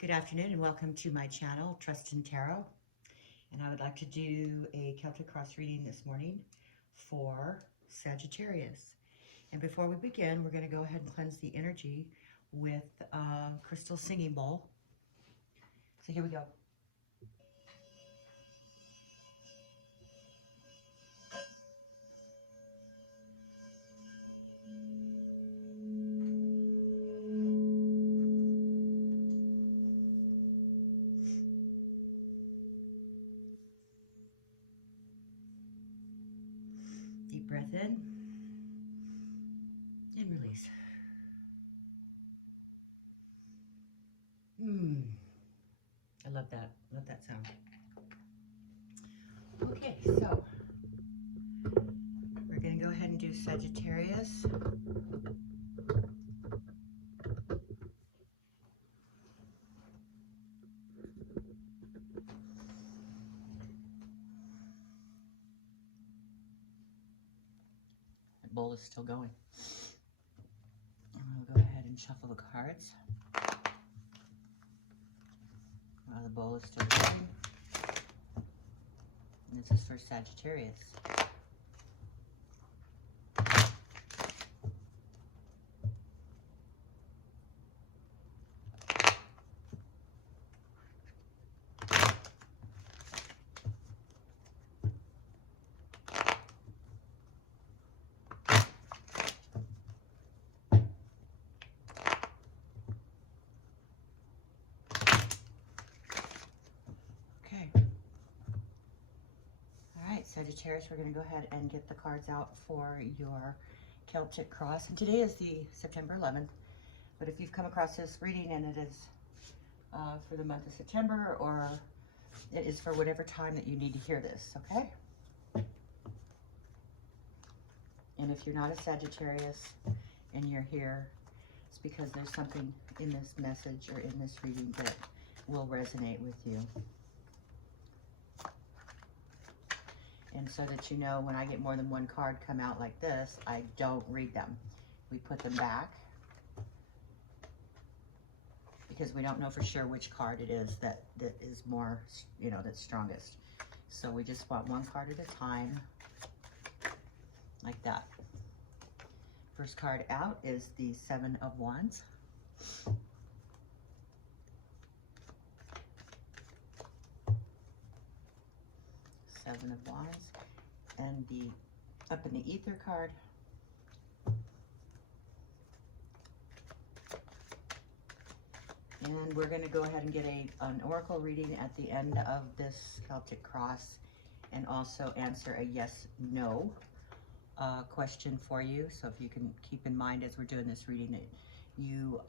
Good afternoon and welcome to my channel, Trust in Tarot. And I would like to do a Celtic cross reading this morning for Sagittarius. And before we begin, we're going to go ahead and cleanse the energy with a crystal singing bowl. So here we go. Deep breath in and release. I love that. Love that sound. Okay, so we're going to go ahead and do Sagittarius. The bowl is still going. And we'll go ahead and shuffle the cards. While the bowl is still going. And this is for Sagittarius. Sagittarius, we're going to go ahead and get the cards out for your Celtic cross. And today is the September 11th. But if you've come across this reading and it is for the month of September, or it is for whatever time that you need to hear this, okay? And if you're not a Sagittarius and you're here, it's because there's something in this message or in this reading that will resonate with you. And so that you know, when I get more than one card come out like this, I don't read them. We put them back because we don't know for sure which card it is that is more, that's strongest. So we just want one card at a time, like that. First card out is the Seven of Wands. Seven of Wands, and the up in the ether card, and we're going to go ahead and get an oracle reading at the end of this Celtic cross, and also answer a yes/no question for you. So if you can keep in mind as we're doing this reading that you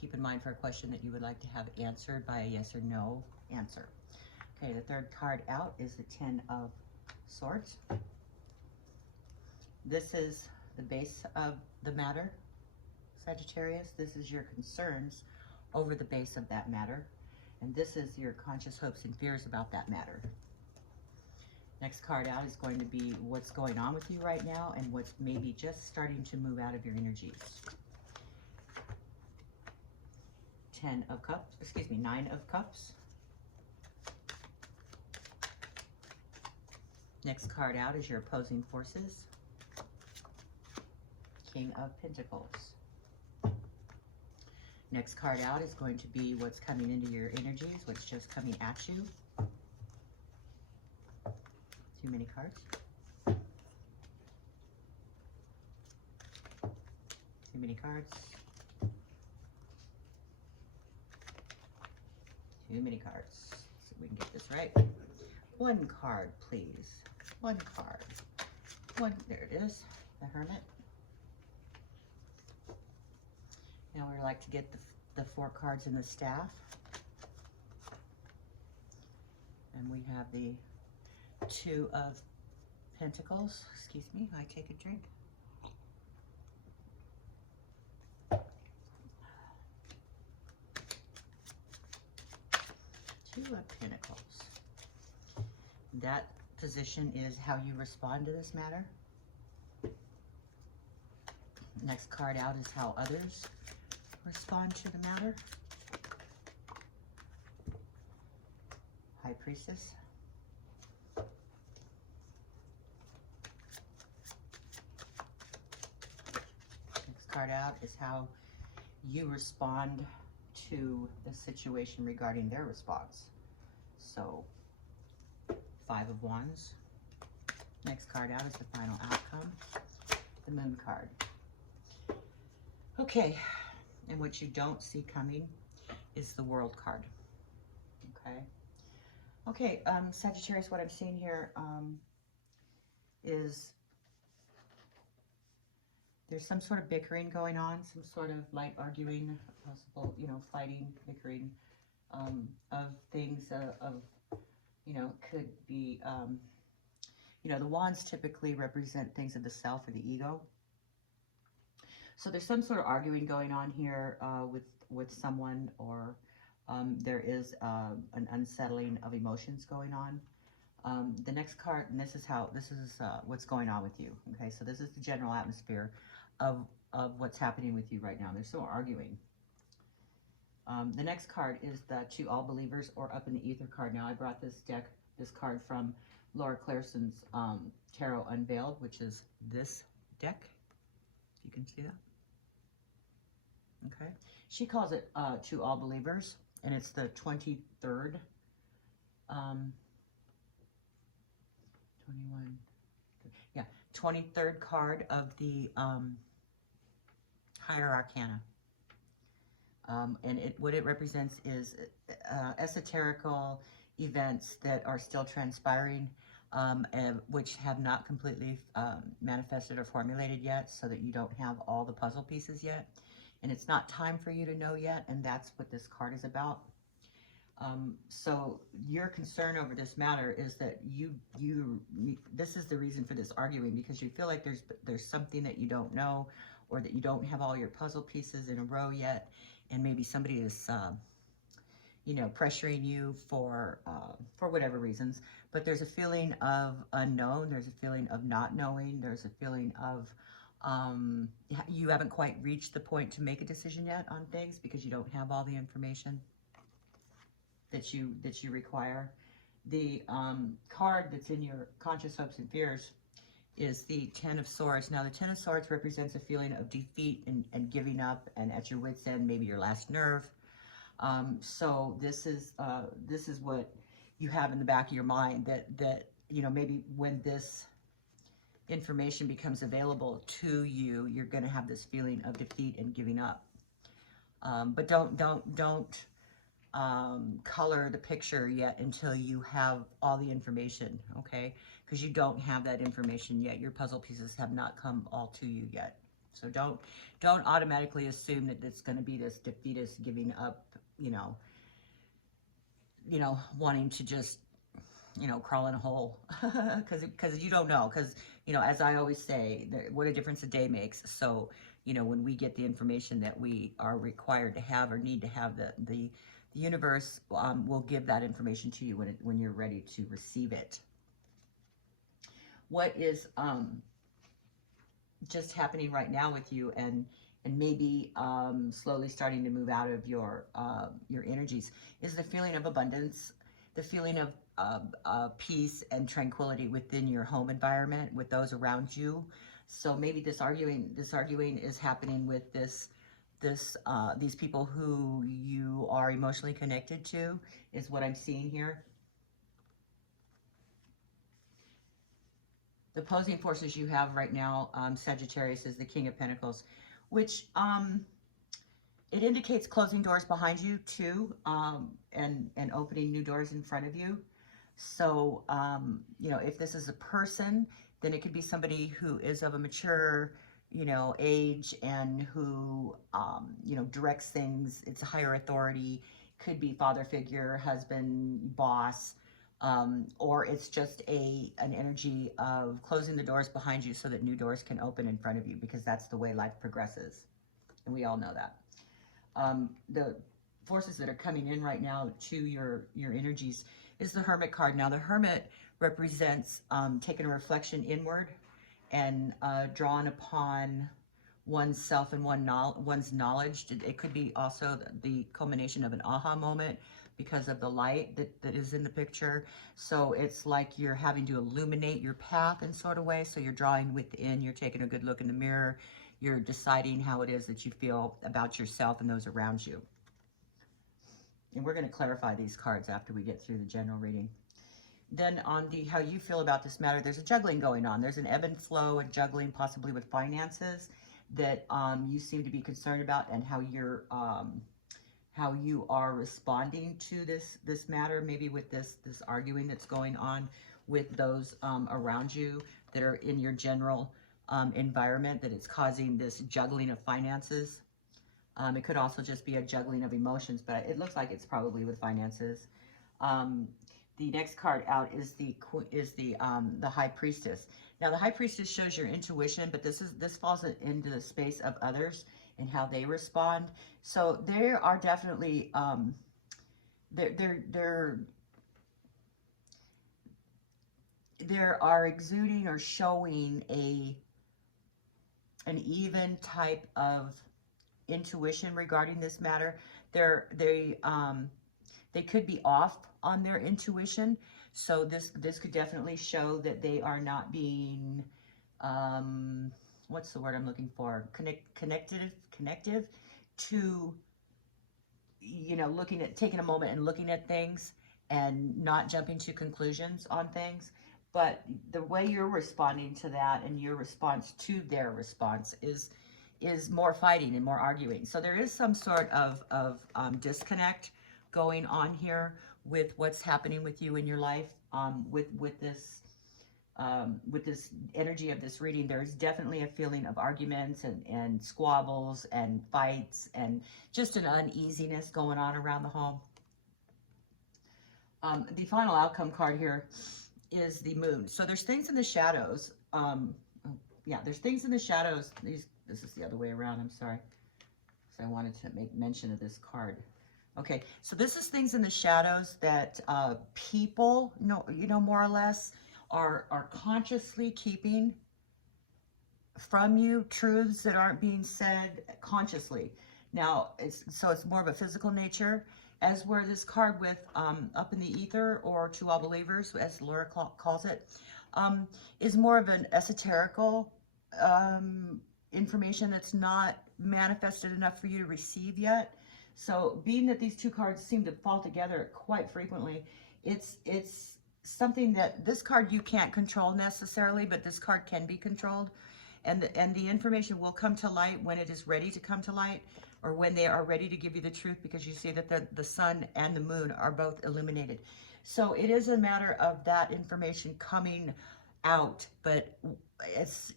keep in mind for a question that you would like to have answered by a yes or no answer. Okay, the third card out is the Ten of Swords. This is the base of the matter, Sagittarius. This is your concerns over the base of that matter. And this is your conscious hopes and fears about that matter. Next card out is going to be what's going on with you right now and what's maybe just starting to move out of your energies. Nine of Cups. Next card out is your opposing forces. King of Pentacles. Next card out is going to be what's coming into your energies, what's just coming at you. Too many cards. Too many cards. Too many cards. So we can get this right. One card, please. One card. There it is. The Hermit. Now we'd like to get the 4 cards in the staff. And we have the Two of Pentacles. Excuse me, I take a drink. Two of Pentacles. That position is how you respond to this matter. Next card out is how others respond to the matter. Priestess. Next card out is how you respond to the situation regarding their response. So, Five of Wands. Next card out is the final outcome, the Moon card. Okay, and what you don't see coming is the World card. Okay. Okay, Sagittarius, what I'm seeing here is there's some sort of bickering going on, some sort of light arguing, possible, you know, fighting, bickering of things you know, could be, you know, the wands typically represent things of the self or the ego. So there's some sort of arguing going on here with someone, or there is an unsettling of emotions going on. The next card, and this is what's going on with you. Okay, so this is the general atmosphere of what's happening with you right now. There's still arguing. The next card is the To All Believers, or Up in the Ether card. Now, I brought this card from Laura Clareson's Tarot Unveiled, which is this deck. You can see that. Okay. She calls it To All Believers, and it's the 23rd. 23rd card of the Higher Arcana. And what it represents is esoterical events that are still transpiring, which have not completely manifested or formulated yet, so that you don't have all the puzzle pieces yet. And it's not time for you to know yet, and that's what this card is about. So your concern over this matter is that this is the reason for this arguing, because you feel like there's something that you don't know, or that you don't have all your puzzle pieces in a row yet, and maybe somebody is, you know, pressuring you for whatever reasons. But there's a feeling of unknown. There's a feeling of not knowing. There's a feeling of you haven't quite reached the point to make a decision yet on things, because you don't have all the information that you require. The card that's in your conscious hopes and fears is the Ten of Swords. Now, the Ten of Swords represents a feeling of defeat and giving up, and at your wit's end, maybe your last nerve. So this is what you have in the back of your mind, that you know, maybe when this information becomes available to you, you're going to have this feeling of defeat and giving up. But don't color the picture yet until you have all the information, okay? Because you don't have that information yet. Your puzzle pieces have not come all to you yet. So don't automatically assume that it's going to be this defeatist, giving up, you know, wanting to just, you know, crawl in a hole, because you don't know. Because, you know, as I always say, what a difference a day makes. So, you know, when we get the information that we are required to have or need to have, the universe will give that information to you when you're ready to receive it. What is just happening right now with you, and maybe slowly starting to move out of your energies, is the feeling of abundance, the feeling of peace and tranquility within your home environment, with those around you. So maybe this arguing is happening with these people who you are emotionally connected to, is what I'm seeing here. The opposing forces you have right now, Sagittarius, is the King of Pentacles, which it indicates closing doors behind you too, and opening new doors in front of you. So, you know, if this is a person, then it could be somebody who is of a mature, you know, age, and who, you know, directs things. It's a higher authority. Could be father figure, husband, boss, or it's just an energy of closing the doors behind you so that new doors can open in front of you, because that's the way life progresses. And we all know that. The forces that are coming in right now to your energies is the Hermit card. Now, the Hermit represents taking a reflection inward and drawing upon oneself and one's knowledge. It could be also the culmination of an aha moment because of the light that is in the picture. So it's like you're having to illuminate your path in sort of way. So you're drawing within, you're taking a good look in the mirror, you're deciding how it is that you feel about yourself and those around you. And we're going to clarify these cards after we get through the general reading. Then on the how you feel about this matter, there's a juggling going on. There's an ebb and flow and juggling possibly with finances that you seem to be concerned about, and how you are responding to this matter, maybe with this arguing that's going on with those around you that are in your general environment, that it's causing this juggling of finances. It could also just be a juggling of emotions, but it looks like it's probably with finances. The next card out is the High Priestess. Now, the High Priestess shows your intuition, but this falls into the space of others and how they respond. So they are definitely they are exuding or showing an even type of intuition regarding this matter. They could be off on their intuition, so this could definitely show that they are not being what's the word I'm looking for, connective to, you know, taking a moment and looking at things and not jumping to conclusions on things. But the way you're responding to that and your response to their response is more fighting and more arguing. So there is some sort of disconnect going on here with what's happening with you in your life. With this energy of this reading, there's definitely a feeling of arguments and squabbles and fights and just an uneasiness going on around the home. The final outcome card here is the Moon. So there's things in the shadows. Yeah, there's things in the shadows. This is the other way around, I'm sorry. So I wanted to make mention of this card. Okay, so this is things in the shadows that people, more or less, are consciously keeping from you, truths that aren't being said consciously. Now, it's more of a physical nature, as where this card with up in the ether, or to all believers, as Laura calls it, is more of an esoterical information that's not manifested enough for you to receive yet. So being that these two cards seem to fall together quite frequently, it's something that this card you can't control necessarily, but this card can be controlled. And the information will come to light when it is ready to come to light, or when they are ready to give you the truth, because you see that the sun and the moon are both illuminated. So it is a matter of that information coming out, but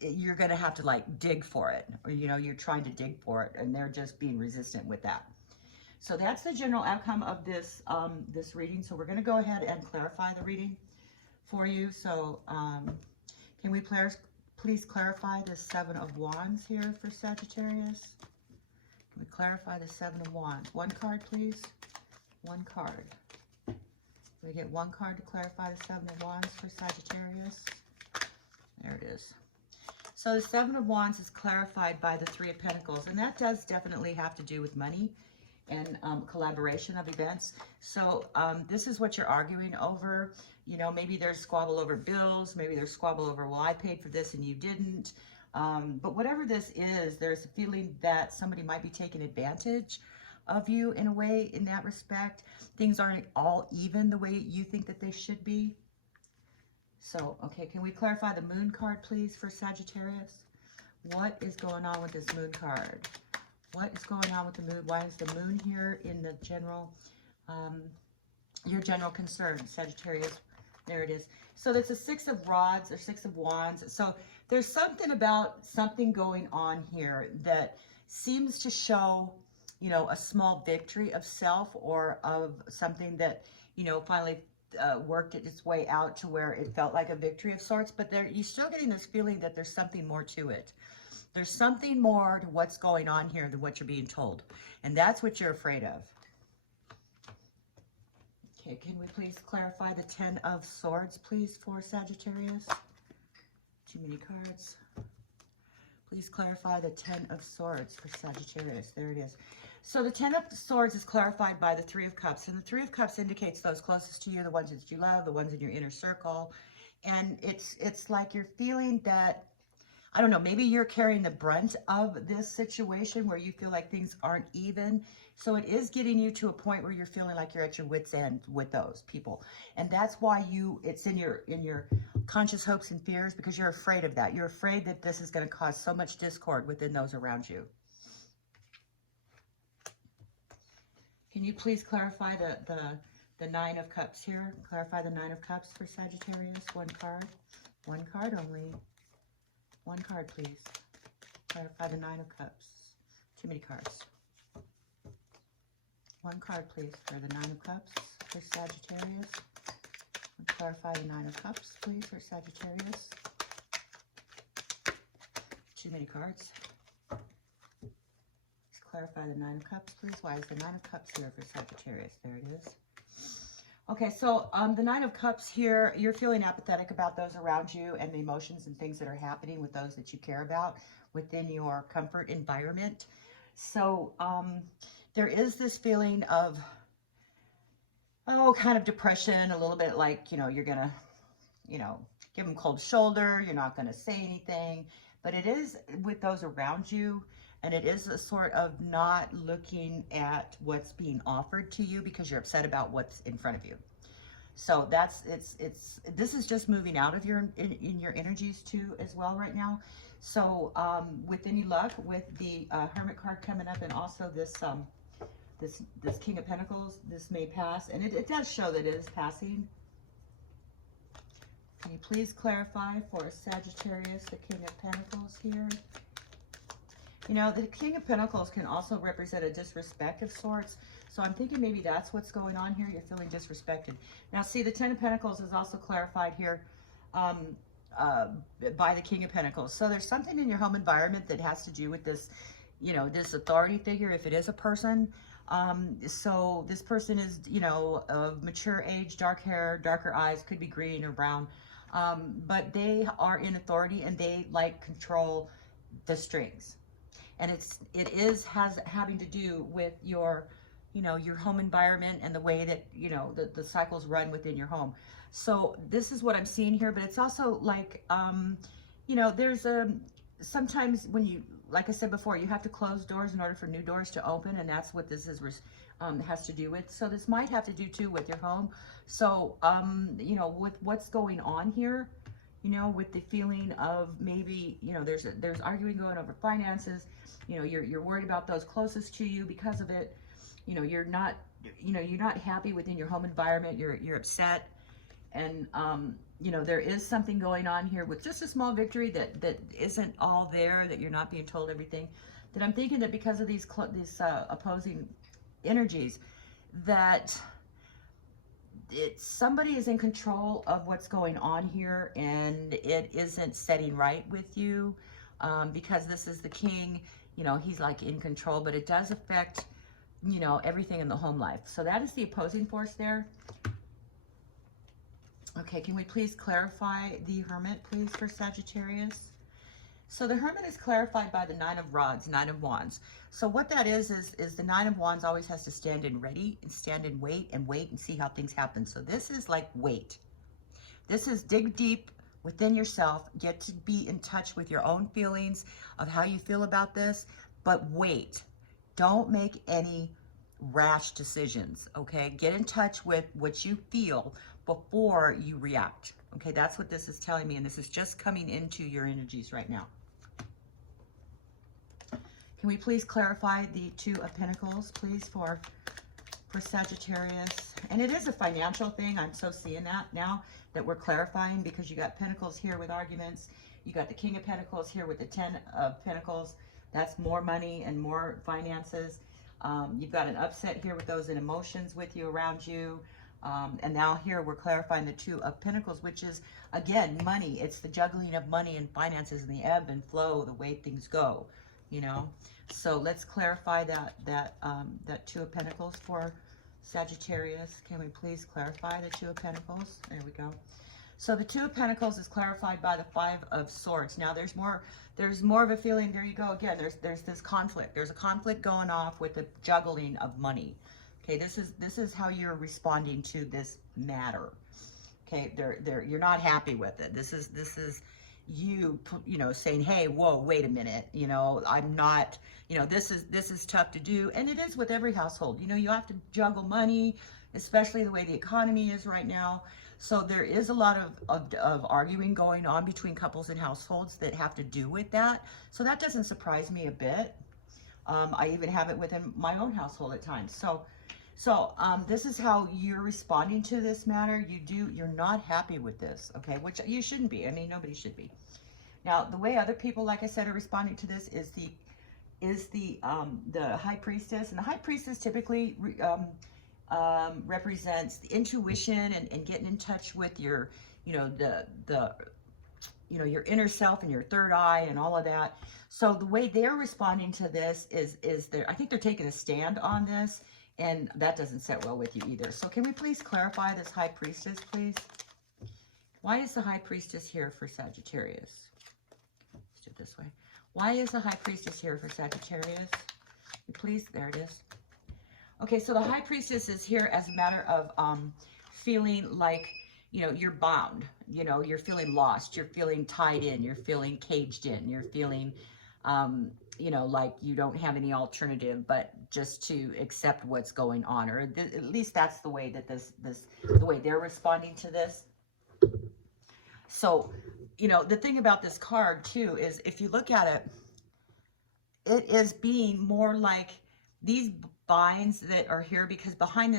you're going to have to like dig for it, or you're trying to dig for it, and they're just being resistant with that. So that's the general outcome of this this reading. So we're going to go ahead and clarify the reading for you. So can we please clarify the Seven of Wands here for Sagittarius? Can we clarify the Seven of Wands? One card, please. One card. We get one card to clarify the Seven of Wands for Sagittarius. There it is. So the Seven of Wands is clarified by the Three of Pentacles, and that does definitely have to do with money and collaboration of events. So this is what you're arguing over. Maybe there's squabble over bills. Maybe there's squabble over, well, I paid for this and you didn't. But whatever this is, there's a feeling that somebody might be taking advantage of you in a way, in that respect. Things aren't all even the way you think that they should be. So, okay, can we clarify the Moon card, please, for Sagittarius? What is going on with this Moon card? What is going on with the Moon? Why is the Moon here in the general, your general concern, Sagittarius? There it is. So that's a Six of Rods or Six of Wands. So there's something about something going on here that seems to show, a small victory of self, or of something that, finally worked its way out to where it felt like a victory of sorts. But you're still getting this feeling that there's something more to it. There's something more to what's going on here than what you're being told. And that's what you're afraid of. Okay, can we please clarify the Ten of Swords, please, for Sagittarius? Too many cards. Please clarify the Ten of Swords for Sagittarius. There it is. So the Ten of Swords is clarified by the Three of Cups. And the Three of Cups indicates those closest to you, the ones that you love, the ones in your inner circle. And it's like you're feeling that, I don't know, maybe you're carrying the brunt of this situation where you feel like things aren't even. So it is getting you to a point where you're feeling like you're at your wit's end with those people. And that's why it's in your conscious hopes and fears, because you're afraid of that. You're afraid that this is going to cause so much discord within those around you. Can you please clarify the Nine of Cups here? Clarify the Nine of Cups for Sagittarius. One card. One card only. One card, please. Clarify the Nine of Cups. Too many cards. One card, please, for the Nine of Cups for Sagittarius. Clarify the Nine of Cups, please, for Sagittarius. Too many cards. Let's clarify the Nine of Cups, please. Why is the Nine of Cups here for Sagittarius? There it is. Okay, so the Nine of Cups here, you're feeling apathetic about those around you and the emotions and things that are happening with those that you care about within your comfort environment. So there is this feeling of, kind of depression, a little bit like, you're going to, give them cold shoulder. You're not going to say anything. But it is with those around you, and it is a sort of not looking at what's being offered to you because you're upset about what's in front of you. So this is just moving out of your energies too as well right now. So with any luck, with the Hermit card coming up, and also this this King of Pentacles, this may pass, and it does show that it is passing. Can you please clarify for Sagittarius the King of Pentacles here? The King of Pentacles can also represent a disrespect of sorts. So I'm thinking maybe that's what's going on here. You're feeling disrespected. Now, see, the Ten of Pentacles is also clarified here by the King of Pentacles. So there's something in your home environment that has to do with this, this authority figure, if it is a person. So this person is, of mature age, dark hair, darker eyes, could be green or brown. But they are in authority and they control the strings. And it has having to do with your home environment and the way that, the cycles run within your home. So this is what I'm seeing here, but it's also like, there's sometimes when you, like I said before, you have to close doors in order for new doors to open. And that's what this is, has to do with. So this might have to do too with your home. So, with what's going on here, with the feeling of maybe, there's arguing going over finances, you're worried about those closest to you because of it. You're not happy within your home environment. You're upset. And, there is something going on here with just a small victory that isn't all there, that you're not being told everything. That I'm thinking that because of these opposing energies, that somebody is in control of what's going on here, and it isn't setting right with you, because this is the king, he's in control, but it does affect, everything in the home life. So that is the opposing force there. Okay, can we please clarify the Hermit, please, for Sagittarius? So the Hermit is clarified by the Nine of Rods, Nine of Wands. So what that is the Nine of Wands always has to stand in ready and stand in wait and see how things happen. So this is like wait. This is dig deep within yourself, get to be in touch with your own feelings of how you feel about this, but wait. Don't make any rash decisions, okay? Get in touch with what you feel before you react, okay? That's what this is telling me, and this is just coming into your energies right now. Can we please clarify the Two of Pentacles, please, for Sagittarius? And it is a financial thing. I'm so seeing that now that we're clarifying, because you got Pentacles here with arguments. You got the King of Pentacles here with the Ten of Pentacles. That's more money and more finances. You've got an upset here with those in emotions with you, around you. And now here we're clarifying the Two of Pentacles, which is, again, money. It's the juggling of money and finances and the ebb and flow, the way things go, So let's clarify that Two of Pentacles for Sagittarius. Can we please clarify the Two of Pentacles? There we go. So the Two of Pentacles is clarified by the Five of Swords. Now there's more of a feeling, there you go again, there's this conflict. There's a conflict going off with the juggling of money. Okay, this is how you're responding to this matter. Okay, you're not happy with it. This is you know, saying, hey, whoa, wait a minute, you know, I'm not, you know, this is tough to do. And it is with every household. You know, you have to juggle money, especially the way the economy is right now. So there is a lot of arguing going on between couples and households that have to do with that. So that doesn't surprise me a bit. I even have it within my own household at times. So this is how you're responding to this matter. You're not happy with this, okay? Which you shouldn't be. I mean, nobody should be. Now, the way other people, like I said, are responding to this is the High Priestess. And the High Priestess typically represents the intuition and getting in touch with your, you know, you know, your inner self and your third eye and all of that. So the way they're responding to this is I think they're taking a stand on this, and that doesn't sit well with you either. So can we please clarify this High Priestess, please? Why is the High Priestess here for Sagittarius? Let's do it this way. Why is the High Priestess here for Sagittarius? Please, there it is. Okay, so the High Priestess is here as a matter of feeling like, you know, you're bound, you know, you're feeling lost, you're feeling tied in, you're feeling caged in, you're feeling, you know, like you don't have any alternative but just to accept what's going on, or at least that's the way that the way they're responding to this. So, you know, the thing about this card too is if you look at it, it is being more like these binds that are here, because behind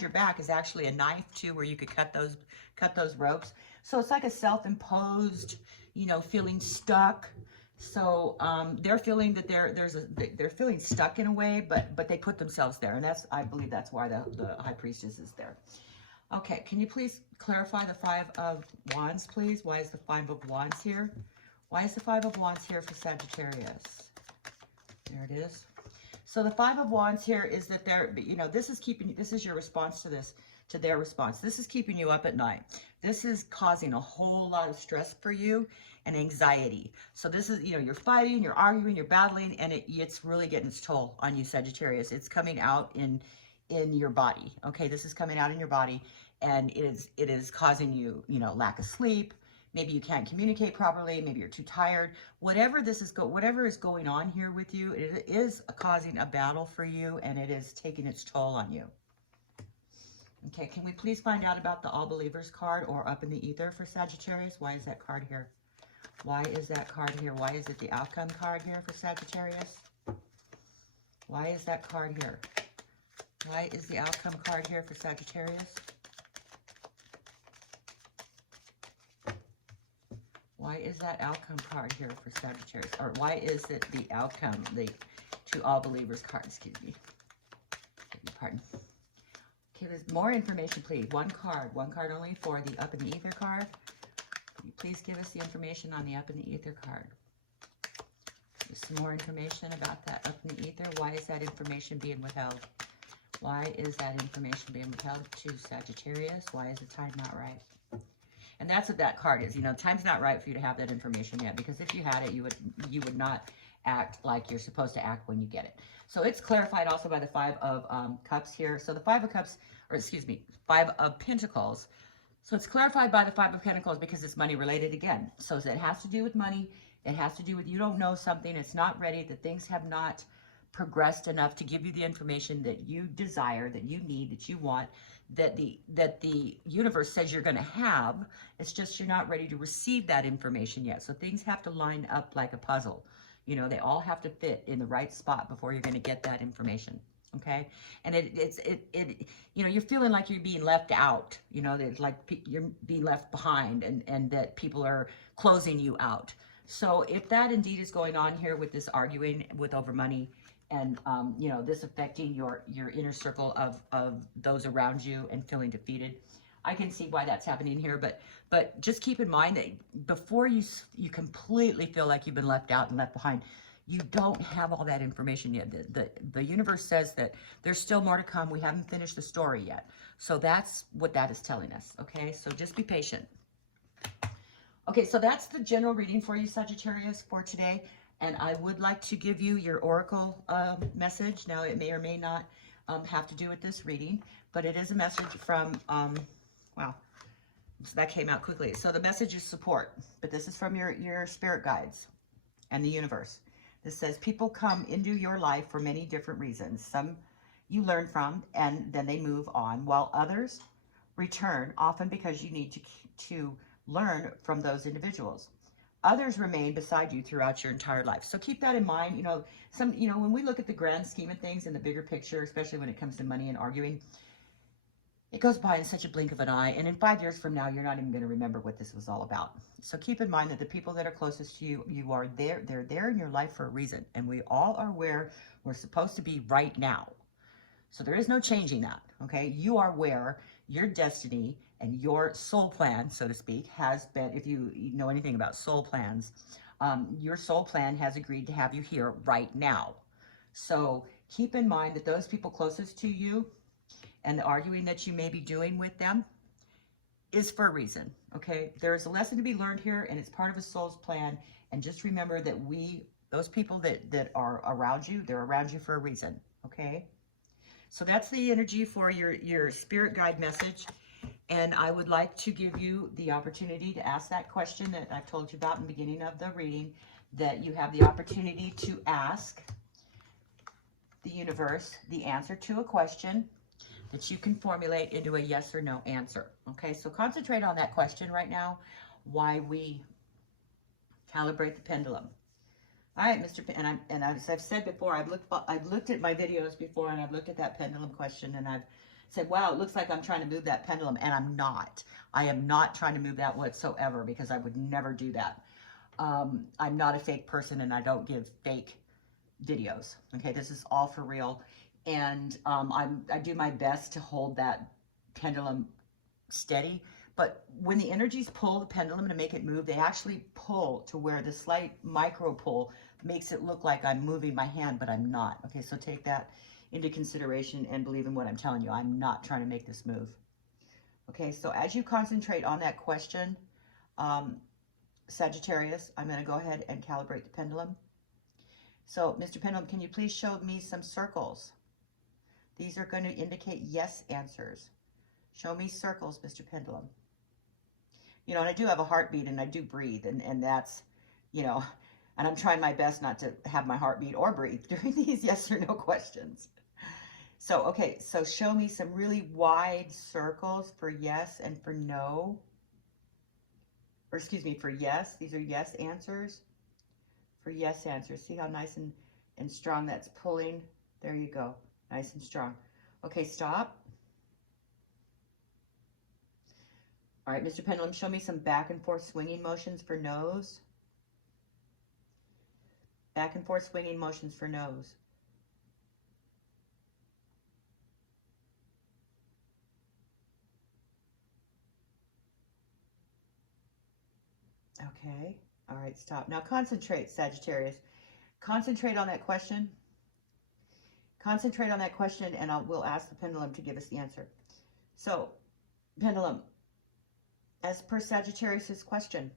your back is actually a knife too, where you could cut those ropes. So it's like a self-imposed, you know, feeling stuck. So they're feeling that they're feeling stuck in a way, but they put themselves there, and I believe that's why the High Priestess is there. Okay, can you please clarify the Five of Wands, please? Why is the Five of Wands here? Why is the Five of Wands here for Sagittarius? There it is. So the Five of Wands here is that they're, you know, this is your response to this, to their response. This is keeping you up at night. This is causing a whole lot of stress for you and anxiety. So this is, you know, you're fighting, you're arguing, you're battling, and it's really getting its toll on you, Sagittarius. It's coming out in your body. Okay, this is coming out in your body, and it is causing you, you know, lack of sleep. Maybe you can't communicate properly. Maybe you're too tired. Whatever is going on here with you, it is causing a battle for you, and it is taking its toll on you. Okay, can we please find out about the All Believers card, or Up in the Ether, for Sagittarius? Why is that card here? Why is that card here? Why is it the Outcome card here for Sagittarius? Why is that card here? Why is the Outcome card here for Sagittarius? Why is that Outcome card here for Sagittarius? Or why is it the Outcome, the to All Believers card? Excuse me. Beg your pardon. Okay, there's more information, please. One card only for the Up in the Ether card. Can you please give us the information on the Up in the Ether card? Just some more information about that Up in the Ether. Why is that information being withheld? Why is that information being withheld to Sagittarius? Why is the time not right? And that's what that card is. You know, time's not right for you to have that information yet, because if you had it, you would not act like you're supposed to act when you get it. So it's clarified also by the Five of Cups here. So the Five of Cups, or excuse me, Five of Pentacles. So it's clarified by the Five of Pentacles because it's money related again. So it has to do with money. It has to do with you don't know something. It's not ready. That things have not progressed enough to give you the information that you desire, that you need, that you want, that the universe says you're going to have. It's just you're not ready to receive that information yet. So things have to line up like a puzzle. You know, they all have to fit in the right spot before you're going to get that information. Okay, and you know, you're feeling like you're being left out. You know, that like you're being left behind, and that people are closing you out. So if that indeed is going on here with this arguing with over money, and you know, this affecting your inner circle of those around you and feeling defeated, I can see why that's happening here. But just keep in mind that before you completely feel like you've been left out and left behind, you don't have all that information yet. The universe says that there's still more to come. We haven't finished the story yet. So that's what that is telling us. Okay, so just be patient. Okay, so that's the general reading for you, Sagittarius, for today. And I would like to give you your oracle message. Now, it may or may not have to do with this reading, but it is a message from, wow, so that came out quickly. So the message is support, but this is from your spirit guides and the universe. This says, people come into your life for many different reasons. Some you learn from, and then they move on, while others return, often because you need to learn from those individuals. Others remain beside you throughout your entire life. So keep that in mind. When we look at the grand scheme of things in the bigger picture, especially when it comes to money and arguing, it goes by in such a blink of an eye. And in 5 years from now, you're not even going to remember what this was all about. So keep in mind that the people that are closest to you, they're there in your life for a reason. And we all are where we're supposed to be right now. So there is no changing that, okay? You are where your destiny and your soul plan, so to speak, has been. If you know anything about soul plans, your soul plan has agreed to have you here right now. So keep in mind that those people closest to you and the arguing that you may be doing with them is for a reason, okay? There's a lesson to be learned here, and it's part of a soul's plan. And just remember that those people that are around you, they're around you for a reason, okay? So that's the energy for your spirit guide message. And I would like to give you the opportunity to ask that question that I told you about in the beginning of the reading, that you have the opportunity to ask the universe the answer to a question that you can formulate into a yes or no answer. Okay, so concentrate on that question right now while we calibrate the pendulum. All right, Mr. And as I've said before, I've looked at my videos before, and I've looked at that pendulum question, and I've said, wow, it looks like I'm trying to move that pendulum, and I'm not. I am not trying to move that whatsoever, because I would never do that. I'm not a fake person, and I don't give fake videos. Okay, this is all for real, and I do my best to hold that pendulum steady. But when the energies pull the pendulum to make it move, they actually pull to where the slight micro pull makes it look like I'm moving my hand, but I'm not. Okay, so take that into consideration and believe in what I'm telling you. I'm not trying to make this move. Okay, so as you concentrate on that question, Sagittarius, I'm going to go ahead and calibrate the pendulum. So, Mr. Pendulum, can you please show me some circles? These are going to indicate yes answers. Show me circles, Mr. Pendulum. And I do have a heartbeat, and I do breathe, and that's, and I'm trying my best not to have my heartbeat or breathe during these yes or no questions. So, okay, so show me some really wide circles for yes and for no. Or excuse me, for yes. These are yes answers. For yes answers. See how nice and strong that's pulling? There you go. Nice and strong. Okay, stop. All right, Mr. Pendulum, show me some back and forth swinging motions for no's. Back and forth swinging motions for no's. Okay. All right, stop. Now concentrate, Sagittarius. Concentrate on that question. Concentrate on that question, and we'll ask the pendulum to give us the answer. So, pendulum, as per Sagittarius's question,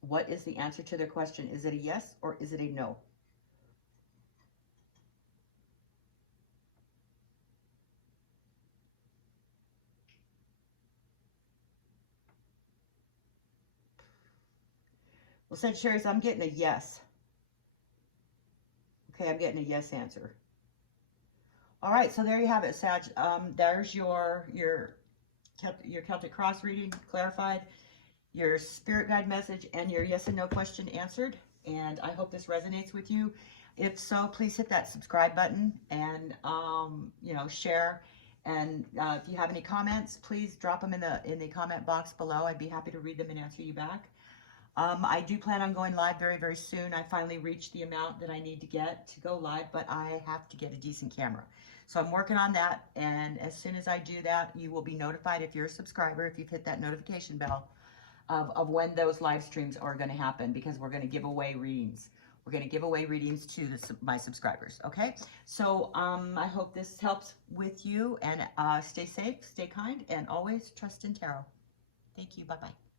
what is the answer to their question? Is it a yes or is it a no? Well, Sagittarius, I'm getting a yes. Okay, I'm getting a yes answer. All right, so there you have it, Sag. There's your Celtic cross reading clarified, your spirit guide message, and your yes and no question answered. And I hope this resonates with you. If so, please hit that subscribe button and share. And if you have any comments, please drop them in the comment box below. I'd be happy to read them and answer you back. I do plan on going live very, very soon. I finally reached the amount that I need to get to go live, but I have to get a decent camera. So I'm working on that, and as soon as I do that, you will be notified if you're a subscriber, if you've hit that notification bell, of when those live streams are going to happen, because we're going to give away readings. We're going to give away readings to my subscribers, okay? So I hope this helps with you, and stay safe, stay kind, and always trust in tarot. Thank you. Bye-bye.